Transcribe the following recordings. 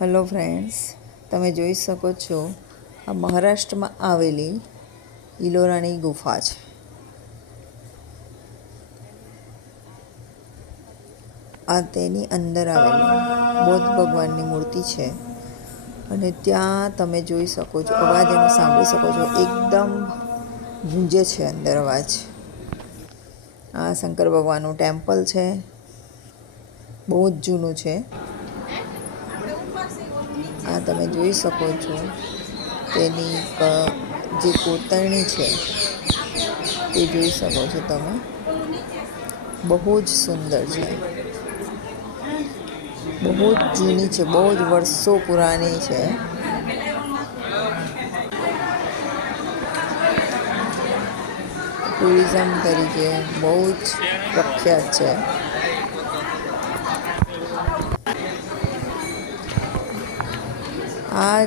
Hello friends, તમે જોઈ શકો છો આ મહારાષ્ટ્રમાં આવેલી ઇલોરાની ગુફા છે. આ તેની અંદર આવેલી બૌદ્ધ ભગવાનની મૂર્તિ છે અને ત્યાં તમે જોઈ શકો છો, અવાજ એનો સાંભળી શકો છો, એકદમ ગૂંજે છે અંદર અવાજ. આ શંકર ભગવાનનું ટેમ્પલ છે, બહુ જ જૂનું છે. આ તમે જોઈ શકો છો તેની જે કોતરણી છે તે જોઈ શકો છો તમે. બહુ જ સુંદર છે, બહુ જ જૂની છે, બહુ જ વર્ષો પુરાની છે. ટુરિઝમ તરીકે બહુ જ પ્રખ્યાત છે. આ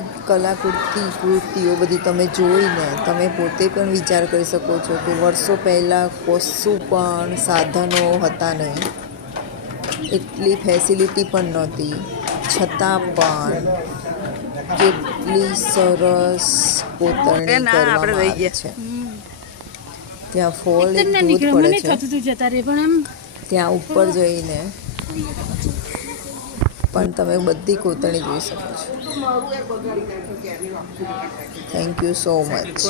કૃતિઓ બધી તમે જોઈને તમે પોતે પણ વિચાર કરી શકો છો કે વર્ષો પહેલાં કશું પણ સાધનો હતા નહીં, એટલી ફેસિલિટી પણ નહોતી, છતાં પણ કેટલી સરસ કોતરણી કરવામાં આવી છે. ત્યાં ફોલ એક ધોધ પડે છે, ત્યાં ઉપર જઈને પણ તમે બધી કોતરણી જોઈ શકો છો. Thank you so much.